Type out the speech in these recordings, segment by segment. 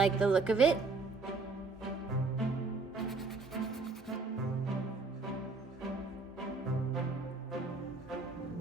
like the look of it.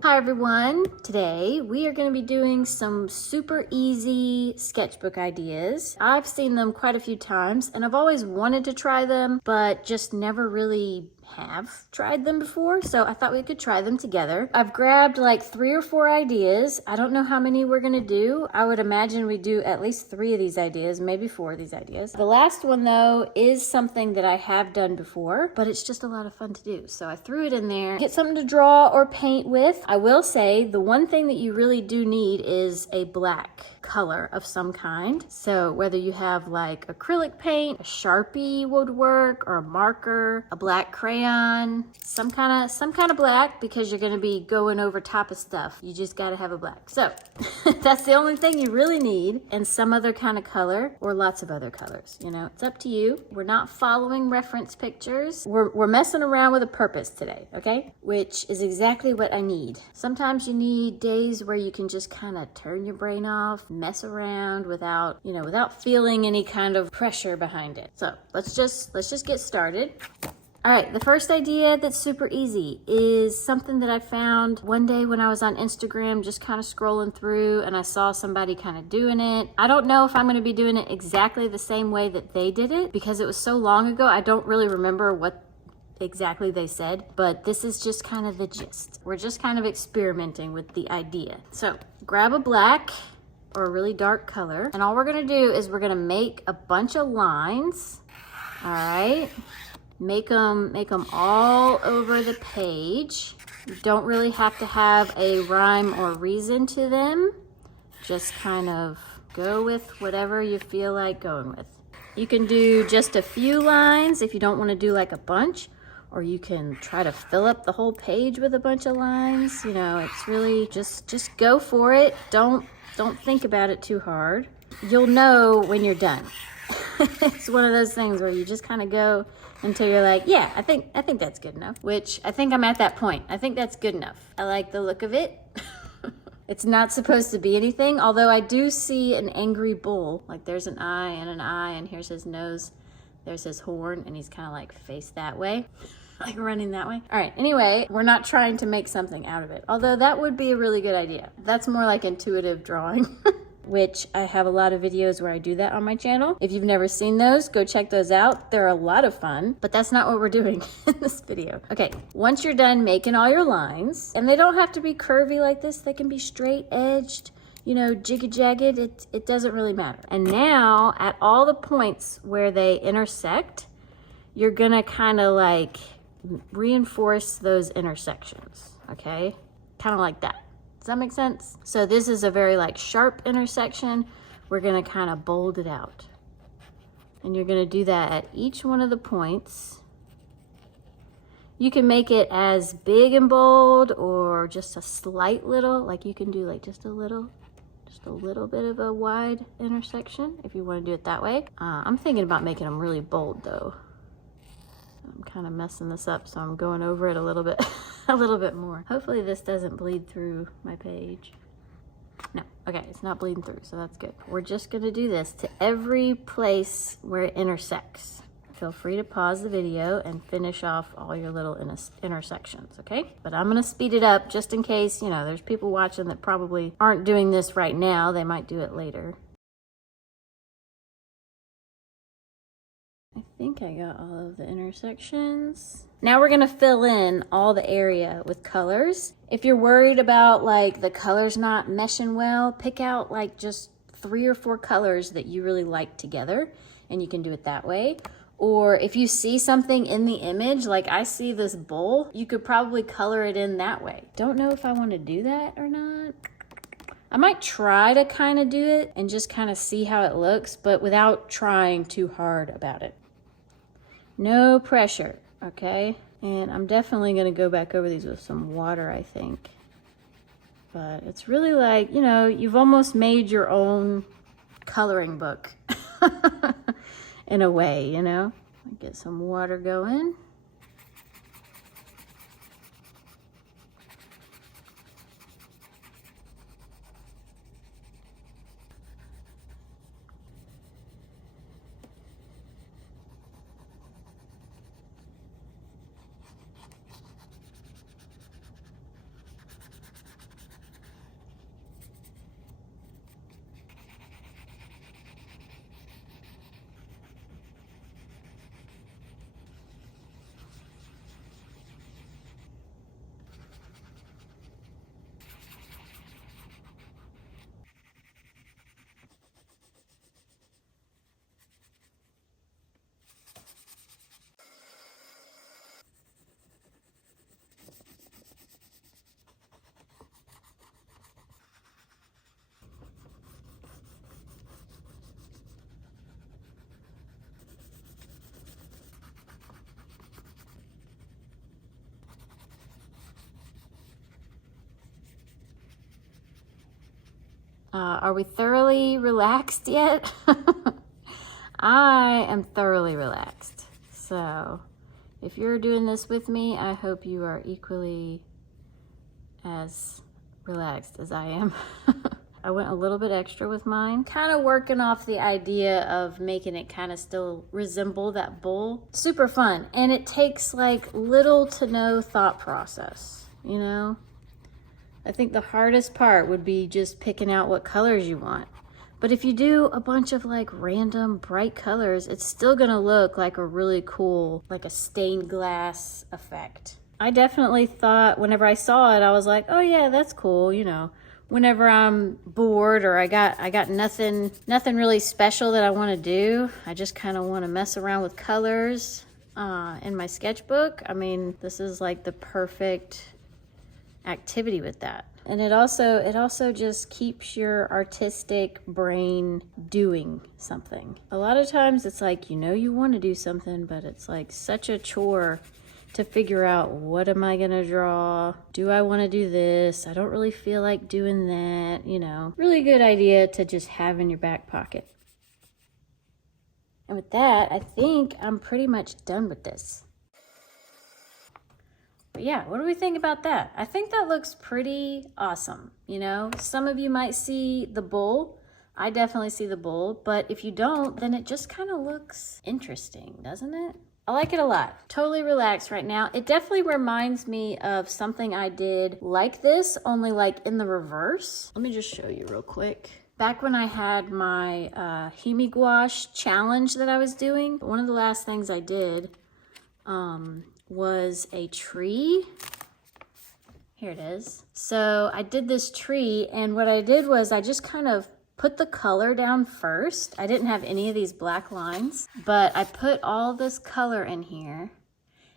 Hi everyone, today we are going to be doing some super easy sketchbook ideas. I've seen them quite a few times and I've always wanted to try them, but just never really have tried them before, so I thought we could try them together. I've grabbed like 3 or 4 ideas. I don't know how many we're gonna do. I would imagine we do at least 3 of these ideas, maybe 4 of these ideas. The last one though is something that I have done before, but it's just a lot of fun to do, so I threw it in there. Get something to draw or paint with. I will say the one thing that you really do need is a black color of some kind. So whether you have like acrylic paint, a Sharpie would work, or a marker, a black crayon, some kind of black, because you're going to be going over top of stuff. You just got to have a black. So that's the only thing you really need, and some other kind of color or lots of other colors. You know, it's up to you. We're not following reference pictures. We're messing around with a purpose today, okay? Which is exactly what I need. Sometimes you need days where you can just kind of turn your brain off, mess around without, you know, without feeling any kind of pressure behind it. So let's just get started. All right, the first idea that's super easy is something that I found one day when I was on Instagram, just kind of scrolling through, and I saw somebody kind of doing it. I don't know if I'm going to be doing it exactly the same way that they did it because it was so long ago. I don't really remember what exactly they said, but this is just kind of the gist. We're just kind of experimenting with the idea. So grab a black or a really dark color, and all we're gonna do is we're gonna make a bunch of lines. All right, make them all over the page. You don't really have to have a rhyme or reason to them. Just kind of go with whatever you feel like going with. You can do just a few lines if you don't want to do like a bunch, or you can try to fill up the whole page with a bunch of lines. You know, it's really just go for it. Don't think about it too hard. You'll know when you're done. It's one of those things where you just kind of go until you're like, yeah, I think that's good enough, which I think I'm at that point. I think that's good enough. I like the look of it. It's not supposed to be anything, although I do see an angry bull. Like there's an eye, and here's his nose. There's his horn, and he's kind of like faced that way, like running that way. All right, anyway, we're not trying to make something out of it, although that would be a really good idea. That's more like intuitive drawing, which I have a lot of videos where I do that on my channel. If you've never seen those, go check those out. They're a lot of fun, but that's not what we're doing in this video. Okay, once you're done making all your lines, and they don't have to be curvy like this, they can be straight edged, you know, jiggy-jagged, it doesn't really matter. And now at all the points where they intersect, you're gonna kind of like reinforce those intersections, okay? Kind of like that. Does that make sense? So this is a very like sharp intersection. We're gonna kind of bold it out. And you're gonna do that at each one of the points. You can make it as big and bold or just a slight little, like you can do like just a little bit of a wide intersection if you want to do it that way. I'm thinking about making them really bold though. I'm kind of messing this up, so I'm going over it a little bit, a little bit more. Hopefully this doesn't bleed through my page. No, okay, it's not bleeding through, so that's good. We're just gonna do this to every place where it intersects. Feel free to pause the video and finish off all your little intersections, okay? But I'm gonna speed it up just in case, you know, there's people watching that probably aren't doing this right now. They might do it later. I think I got all of the intersections. Now we're gonna fill in all the area with colors. If you're worried about like the colors not meshing well, pick out like just 3 or 4 colors that you really like together, and you can do it that way. Or if you see something in the image, like I see this bowl, you could probably color it in that way. Don't know if I want to do that or not. I might try to kind of do it and just kind of see how it looks, but without trying too hard about it. No pressure, okay? And I'm definitely gonna go back over these with some water, I think. But it's really like, you know, you've almost made your own coloring book in a way, you know? Get some water going. Are we thoroughly relaxed yet? I am thoroughly relaxed. So if you're doing this with me, I hope you are equally as relaxed as I am. I went a little bit extra with mine, kind of working off the idea of making it kind of still resemble that bowl. Super fun, and it takes like little to no thought process, you know? I think the hardest part would be just picking out what colors you want. But if you do a bunch of like random bright colors, it's still gonna look like a really cool, like a stained glass effect. I definitely thought whenever I saw it, I was like, oh yeah, that's cool, you know. Whenever I'm bored or I got nothing really special that I wanna do, I just kinda wanna mess around with colors in my sketchbook. I mean, this is like the perfect activity with that. And it also just keeps your artistic brain doing something. A lot of times it's like, you know, you want to do something, but it's like such a chore to figure out, what am I gonna draw? Do I want to do this? I don't really feel like doing that, you know. Really good idea to just have in your back pocket. And with that, I think I'm pretty much done with this. But yeah, what do we think about that? I think that looks pretty awesome. You know, some of you might see the bull. I definitely see the bull, but if you don't, then it just kind of looks interesting, doesn't it? I like it a lot. Totally relaxed right now. It definitely reminds me of something I did like this, only like in the reverse. Let me just show you real quick. Back when I had my Hemi gouache challenge that I was doing, one of the last things I did was a tree. Here it is. So I did this tree, and what I did was I just kind of put the color down first. I didn't have any of these black lines, but I put all this color in here,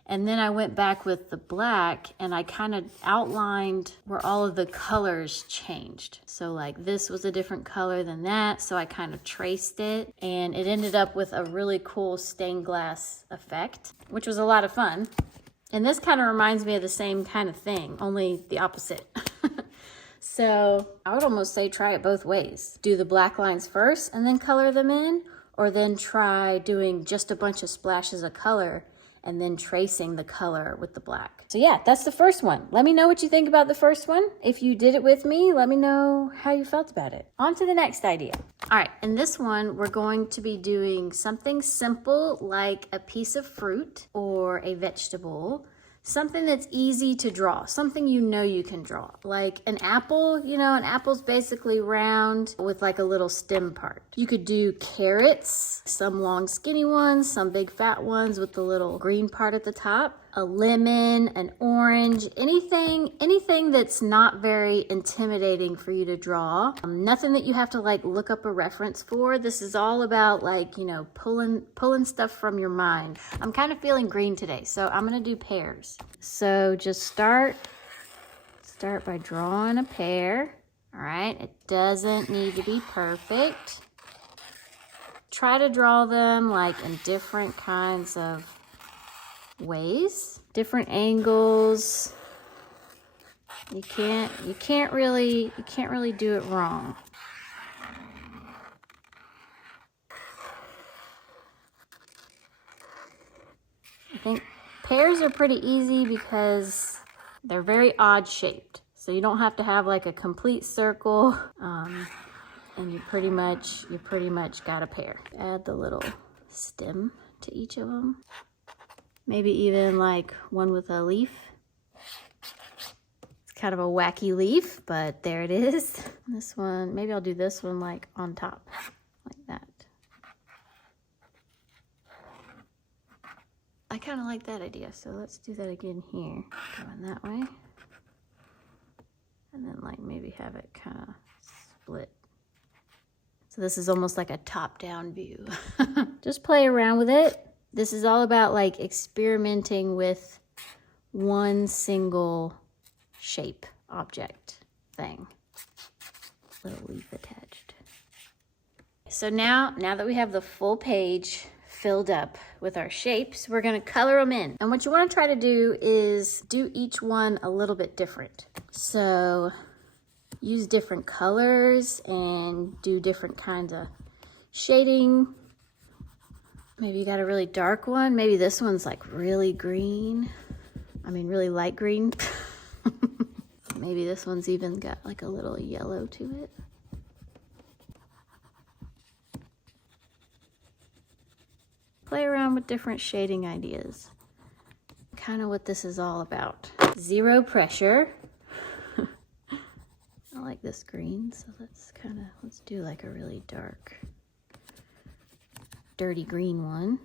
and then I went back with the black and I kind of outlined where all of the colors changed. So like this was a different color than that, so I kind of traced it, and it ended up with a really cool stained glass effect, which was a lot of fun. And this kind of reminds me of the same kind of thing, only the opposite. So I would almost say try it both ways. Do the black lines first and then color them in, or then try doing just a bunch of splashes of color and then tracing the color with the black. So yeah, that's the first one. Let me know what you think about the first one. If you did it with me, let me know how you felt about it. On to the next idea. All right, in this one, we're going to be doing something simple like a piece of fruit or a vegetable. Something that's easy to draw, something you know you can draw. Like an apple, you know, an apple's basically round with like a little stem part. You could do carrots, some long skinny ones, some big fat ones with the little green part at the top. A lemon, an orange, anything that's not very intimidating for you to draw. Nothing that you have to like look up a reference for. This is all about like, you know, pulling stuff from your mind. I'm kind of feeling green today, so I'm gonna do pears. So just start by drawing a pear. All right, it doesn't need to be perfect. Try to draw them like in different kinds of ways, different angles. You can't really do it wrong. I think pears are pretty easy because they're very odd shaped, so you don't have to have like a complete circle, and you pretty much got a pear. Add the little stem to each of them. Maybe even like one with a leaf. It's kind of a wacky leaf, but there it is. This one, maybe I'll do this one like on top, like that. I kind of like that idea, so let's do that again here. Going that way. And then like maybe have it kind of split. So this is almost like a top-down view. Just play around with it. This is all about like experimenting with one single shape, object, thing. Little leaf attached. So now that we have the full page filled up with our shapes, we're gonna color them in. And what you wanna try to do is do each one a little bit different. So use different colors and do different kinds of shading. Maybe you got a really dark one. Maybe this one's like really green. I mean, really light green. Maybe this one's even got like a little yellow to it. Play around with different shading ideas. Kind of what this is all about. Zero pressure. I like this green, so let's do like a really dark, dirty green one.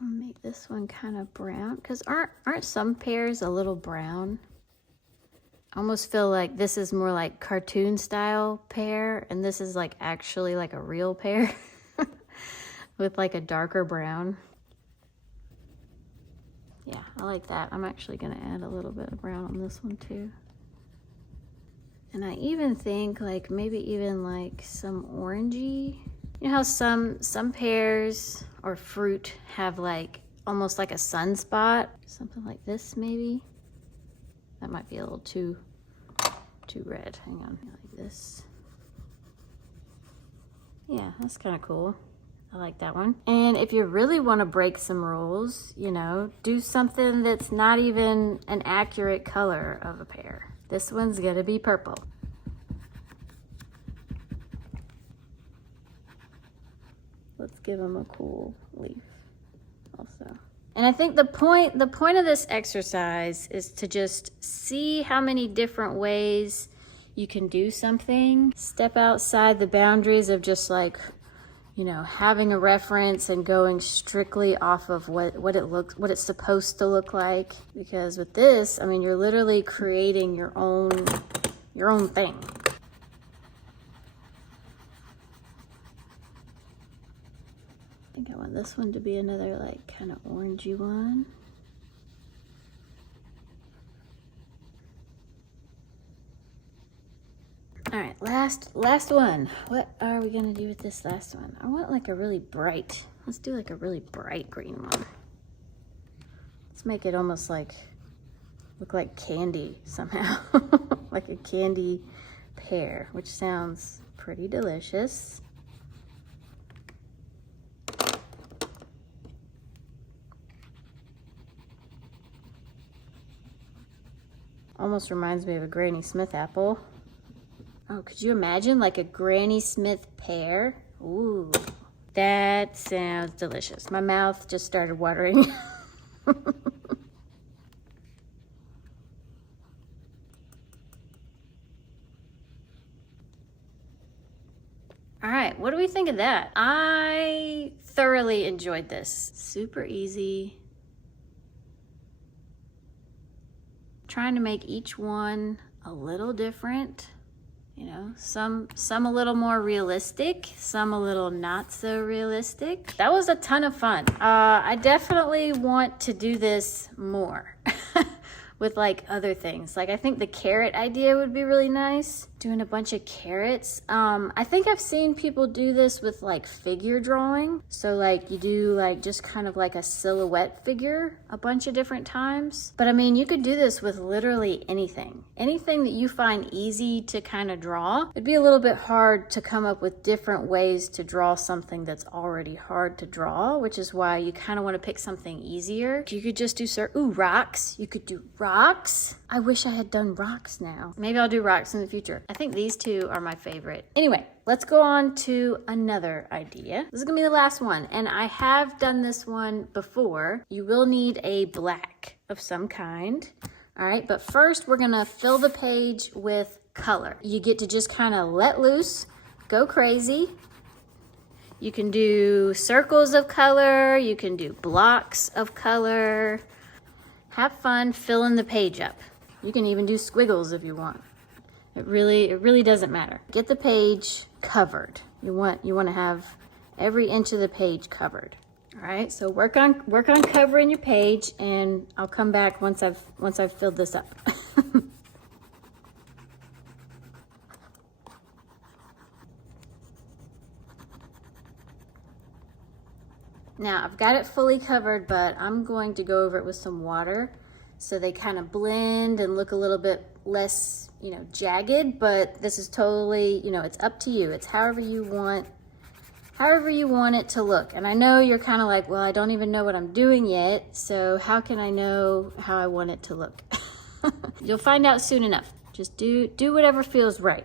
I'll make this one kind of brown, because aren't some pears a little brown? I almost feel like this is more like cartoon style pear, and this is like actually like a real pear with like a darker brown. Yeah, I like that. I'm actually gonna add a little bit of brown on this one too. And I even think like maybe even like some orangey. You know how some pears or fruit have like almost like a sunspot? Something like this maybe. That might be a little too red. Hang on, like this. Yeah, that's kind of cool. I like that one. And if you really want to break some rules, you know, do something that's not even an accurate color of a pear. This one's gonna be purple. Let's give them a cool leaf also. And I think the point of this exercise is to just see how many different ways you can do something. Step outside the boundaries of just like, you know, having a reference and going strictly off of what it's supposed to look like. Because with this, I mean, you're literally creating your own thing. I think I want this one to be another like kind of orangey one. All right, last one. What are we gonna do with this last one? I want like a really bright, let's do like a really bright green one. Let's make it almost like, look like candy somehow. Like a candy pear, which sounds pretty delicious. Almost reminds me of a Granny Smith apple. Oh, could you imagine like a Granny Smith pear? Ooh, that sounds delicious. My mouth just started watering. All right, what do we think of that? I thoroughly enjoyed this. Super easy. Trying to make each one a little different. You know, some a little more realistic, some a little not so realistic. That was a ton of fun. I definitely want to do this more with like other things. Like I think the carrot idea would be really nice. Doing a bunch of carrots. I think I've seen people do this with like figure drawing. So like you do like just kind of like a silhouette figure a bunch of different times. But I mean, you could do this with literally anything. Anything that you find easy to kind of draw. It'd be a little bit hard to come up with different ways to draw something that's already hard to draw, which is why you kind of want to pick something easier. You could just do rocks. You could do rocks. I wish I had done rocks now. Maybe I'll do rocks in the future. I think these two are my favorite. Anyway, let's go on to another idea. This is gonna be the last one, and I have done this one before. You will need a black of some kind. All right, but first we're gonna fill the page with color. You get to just kind of let loose, go crazy. You can do circles of color, you can do blocks of color. Have fun filling the page up. You can even do squiggles if you want. It really doesn't matter. Get the page covered. You want to have every inch of the page covered. All right, so work on covering your page, and I'll come back once I've filled this up. Now I've got it fully covered, but I'm going to go over it with some water so they kind of blend and look a little bit less, you know, jagged, but this is totally, you know, it's up to you. It's however you want it to look. And I know you're kind of like, well, I don't even know what I'm doing yet, so how can I know how I want it to look? You'll find out soon enough. Just do whatever feels right.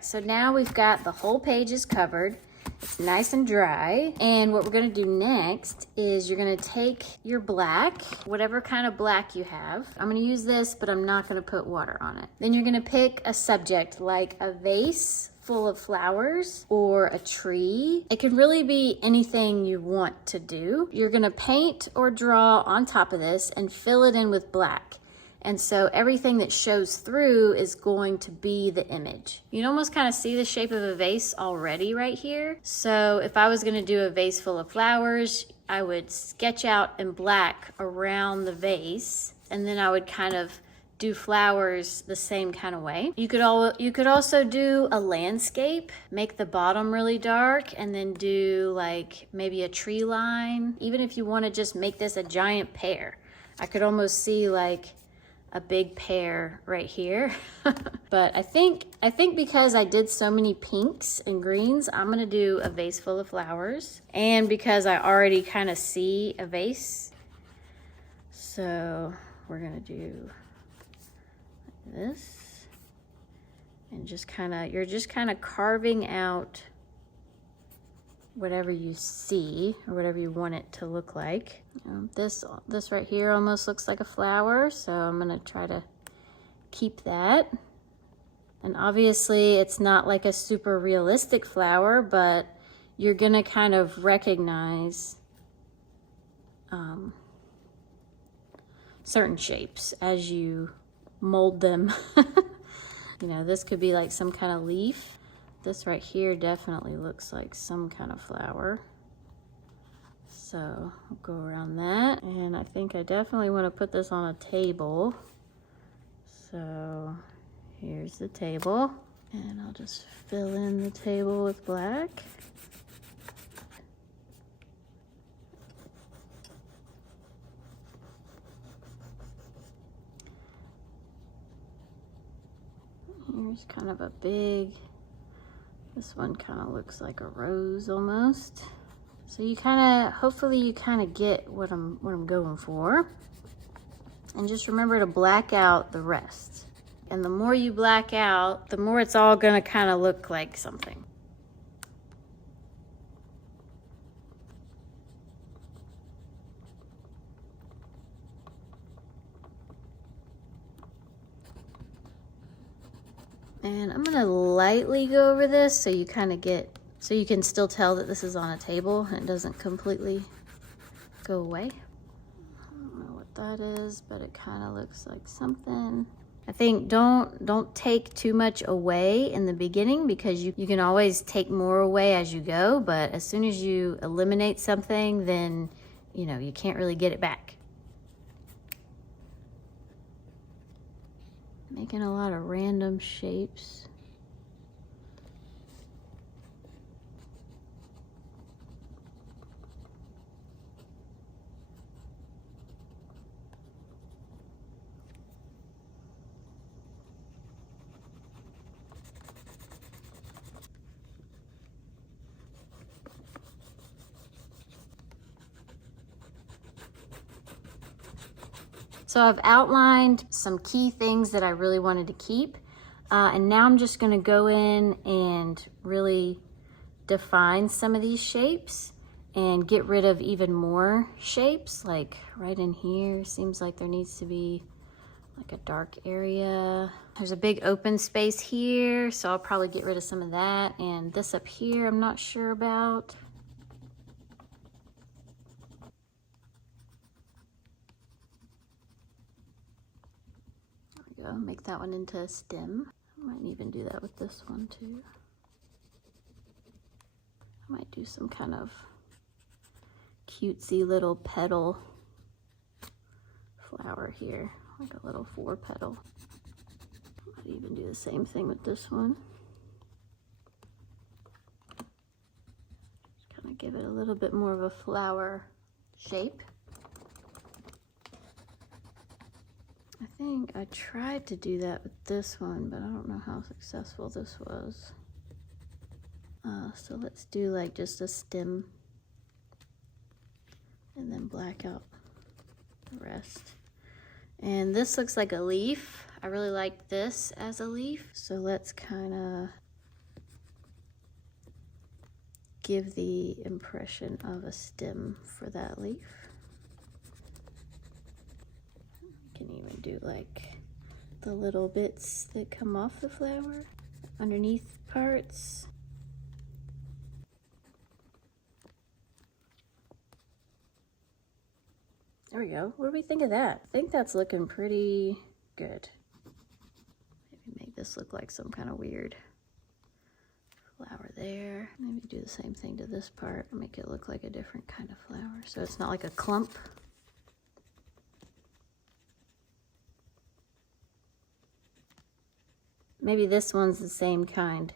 So now we've got the whole pages covered. It's nice and dry. And what we're gonna do next is you're gonna take your black, whatever kind of black you have. I'm gonna use this, but I'm not gonna put water on it. Then you're gonna pick a subject like a vase full of flowers or a tree. It can really be anything you want to do. You're gonna paint or draw on top of this and fill it in with black. And so everything that shows through is going to be the image. You can almost kind of see the shape of a vase already right here. So if I was gonna do a vase full of flowers, I would sketch out in black around the vase, and then I would kind of do flowers the same kind of way. You could also do a landscape, make the bottom really dark, and then do like maybe a tree line. Even if you wanna just make this a giant pear, I could almost see like a big pear right here. But I think because I did so many pinks and greens, I'm gonna do a vase full of flowers. And because I already kind of see a vase, so we're gonna do this. And you're just kind of carving out whatever you see or whatever you want it to look like. This right here almost looks like a flower, so I'm gonna try to keep that. And obviously it's not like a super realistic flower, but you're gonna kind of recognize certain shapes as you mold them. You know, this could be like some kind of leaf. This right here definitely looks like some kind of flower. So I'll go around that. And I think I definitely want to put this on a table. So here's the table. And I'll just fill in the table with black. Here's kind of a big, this one kind of looks like a rose almost. So you kind of, hopefully you kind of get what I'm going for. And just remember to black out the rest. And the more you black out, the more it's all gonna kind of look like something. And I'm gonna lightly go over this so you kind of get, so you can still tell that this is on a table and it doesn't completely go away. I don't know what that is, but it kind of looks like something. I think don't take too much away in the beginning, because you can always take more away as you go, but as soon as you eliminate something, then you know you can't really get it back. Making a lot of random shapes. So I've outlined some key things that I really wanted to keep. And now I'm just gonna go in and really define some of these shapes and get rid of even more shapes. Like right in here, seems like there needs to be like a dark area. There's a big open space here, so I'll probably get rid of some of that. And this up here, I'm not sure about. There we go, make that one into a stem. I might even do that with this one too. I might do some kind of cutesy little petal flower here, like a little 4-petal. I might even do the same thing with this one. Just kind of give it a little bit more of a flower shape. I think I tried to do that with this one, but I don't know how successful this was. So let's do like just a stem and then black out the rest. And this looks like a leaf. I really like this as a leaf. So let's kind of give the impression of a stem for that leaf. You can even do like the little bits that come off the flower, underneath parts. There we go. What do we think of that? I think that's looking pretty good. Maybe make this look like some kind of weird flower there. Maybe do the same thing to this part and make it look like a different kind of flower, so it's not like a clump. Maybe this one's the same kind,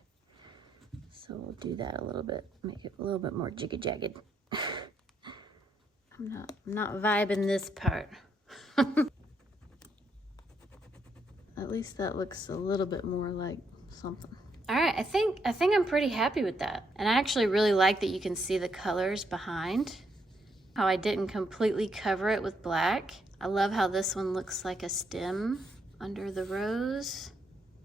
so we'll do that a little bit, make it a little bit more jiggy-jagged. I'm not vibing this part. At least that looks a little bit more like something. All right, I think I'm pretty happy with that. And I actually really like that you can see the colors behind. How I didn't completely cover it with black. I love how this one looks like a stem under the rose.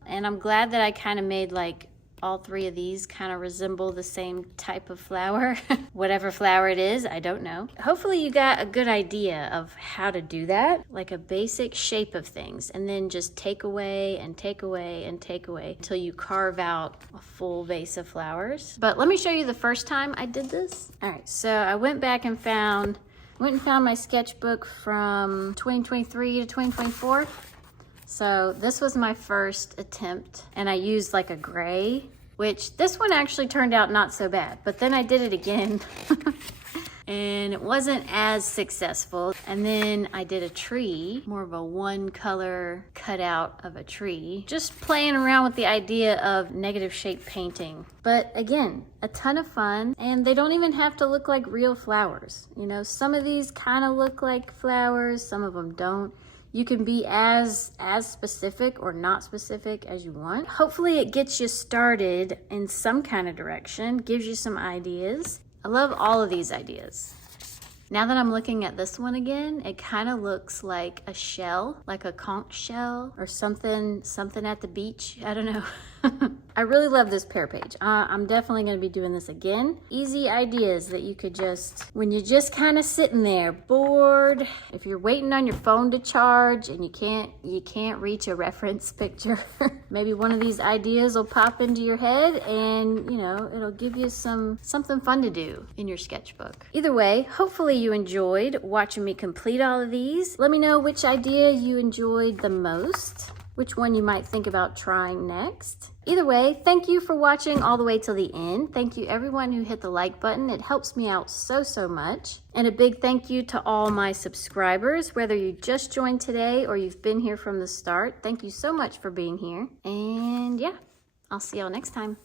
And I'm glad that I kind of made like all three of these kind of resemble the same type of flower. Whatever flower it is, I don't know. Hopefully you got a good idea of how to do that, like a basic shape of things, and then just take away and take away and take away until you carve out a full vase of flowers. But let me show you the first time I did this. All right, so I went back and found my sketchbook from 2023 to 2024. So this was my first attempt, and I used like a gray, which this one actually turned out not so bad, but then I did it again and it wasn't as successful. And then I did a tree, more of a one color cutout of a tree, just playing around with the idea of negative shape painting. But again, a ton of fun, and they don't even have to look like real flowers. You know, some of these kind of look like flowers, some of them don't. You can be as specific or not specific as you want. Hopefully it gets you started in some kind of direction, gives you some ideas. I love all of these ideas. Now that I'm looking at this one again, it kind of looks like a shell, like a conch shell or something at the beach. I don't know. I really love this pear page. I'm definitely going to be doing this again. Easy ideas that you could just, when you're just kind of sitting there bored, if you're waiting on your phone to charge and you can't reach a reference picture, maybe one of these ideas will pop into your head and, you know, it'll give you something fun to do in your sketchbook. Either way, hopefully you enjoyed watching me complete all of these. Let me know which idea you enjoyed the most, which one you might think about trying next. Either way, thank you for watching all the way till the end. Thank you everyone who hit the like button. It helps me out so much. And a big thank you to all my subscribers, whether you just joined today or you've been here from the start. Thank you so much for being here. And yeah, I'll see y'all next time.